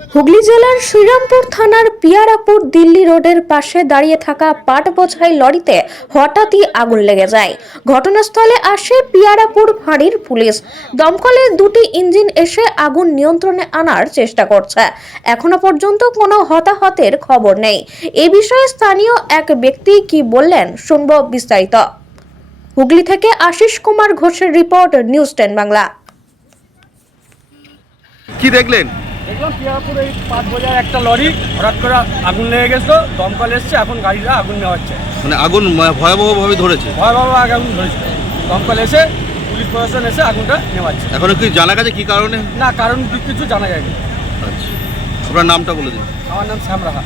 হুগলি জেলার শ্রীরামপুর থানার পিয়ারাপুর দিল্লি রোডের পাশে দাঁড়িয়ে থাকা পাট বোঝাই লরিতে হঠাৎই আগুন লেগে যায়। ঘটনাস্থলে আসে পিয়ারাপুর ফাঁড়ির পুলিশ। দমকলের দুটি ইঞ্জিন এসে আগুন নিয়ন্ত্রণে আনার চেষ্টা করছে। এখনো পর্যন্ত কোনো হতাহতের খবর নেই। এ বিষয়ে স্থানীয় এক ব্যক্তি কি বললেন শুনবো বিস্তারিত। হুগলি থেকে আশিস কুমার ঘোষের রিপোর্ট, নিউজ 10 বাংলা। কি দেখলেন? দেখলাম পিয়াপুরে এই পাট বোঝার একটা লরি হঠাৎ করে আগুন লেগে গেছিলো, দমকল এসছে, এখন গাড়িটা আগুন নেওয়াচ্ছে। মানে আগুন ভয়াবহভাবে ধরেছে। ভয়াবহ আগুন ধরেছিল, দমকল এসে পুলিশ প্রশাসন এসে আগুনটা নেওয়াচ্ছে। এখনো কি জানা গেছে কি কারণে? না, কারণ কিছু জানা যায়নি। আচ্ছা, আপনার নামটা বলে দিন। আমার নাম শ্যাম রাহা।